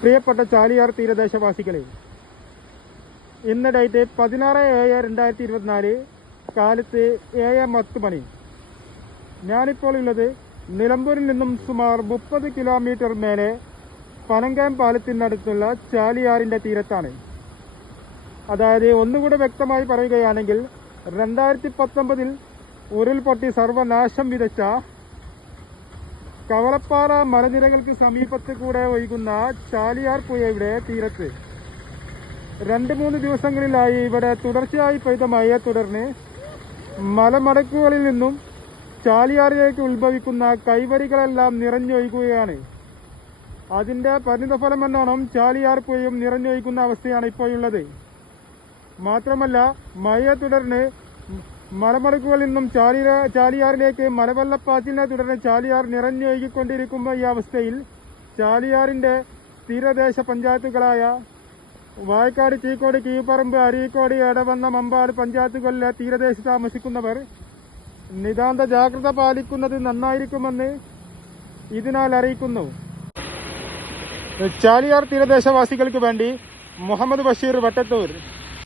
പ്രിയപ്പെട്ട ചാലിയാർ തീരദേശവാസികളെ, ഇന്ന് ഡേറ്റ് 16/7/2024 കാലത്ത് 7:10 ഞാനിപ്പോൾ ഉള്ളത് നിലമ്പൂരിൽ നിന്നും സുമാർ 30 കിലോമീറ്റർ മേലെ പനങ്കാം പാലത്തിനടുത്തുള്ള ചാലിയാറിന്റെ തീരത്താണ്. അതായത് ഒന്നുകൂടെ വ്യക്തമായി പറയുകയാണെങ്കിൽ 2019 ഉരുൾപൊട്ടി സർവനാശം വിതച്ച കവളപ്പാറ മലനിരകൾക്ക് സമീപത്ത് കൂടെ ഒഴുകുന്ന ചാലിയാർ പുഴയുടെ തീരത്ത് 2-3 ദിവസങ്ങളിലായി ഇവിടെ തുടർച്ചയായി പെയ്ത മഴയെ തുടർന്ന് മലമടക്കുകളിൽ നിന്നും ചാലിയാറിലേക്ക് ഉത്ഭവിക്കുന്ന കൈവരികളെല്ലാം നിറഞ്ഞൊഴുകുകയാണ്. അതിന്റെ പരിണിതഫലമെന്നോണം ചാലിയാർ പുഴയും നിറഞ്ഞൊഴുകുന്ന അവസ്ഥയാണ് ഇപ്പോഴുള്ളത്. മാത്രമല്ല, മഴയെ തുടർന്ന് മലമടക്കുകളിൽ നിന്നും ചാലിയാറിലേക്ക് മലവെള്ളപ്പാച്ചിലിനെ തുടർന്ന് ചാലിയാർ നിറഞ്ഞൊഴുകിക്കൊണ്ടിരിക്കുമ്പോൾ ഈ അവസ്ഥയിൽ ചാലിയാറിന്റെ തീരദേശ പഞ്ചായത്തുകളായ വായക്കാട്, ചീക്കോട്, കീഴ്പറമ്പ്, അരീക്കോട്, എടവണ്ണ, മമ്പാട് പഞ്ചായത്തുകളിലെ തീരദേശത്ത് താമസിക്കുന്നവർ നിതാന്ത ജാഗ്രത പാലിക്കുന്നത് നന്നായിരിക്കുമെന്ന് ഇതിനാൽ അറിയിക്കുന്നു. ചാലിയാർ തീരദേശവാസികൾക്ക് വേണ്ടി മുഹമ്മദ് ബഷീർ, വട്ടത്തൂർ.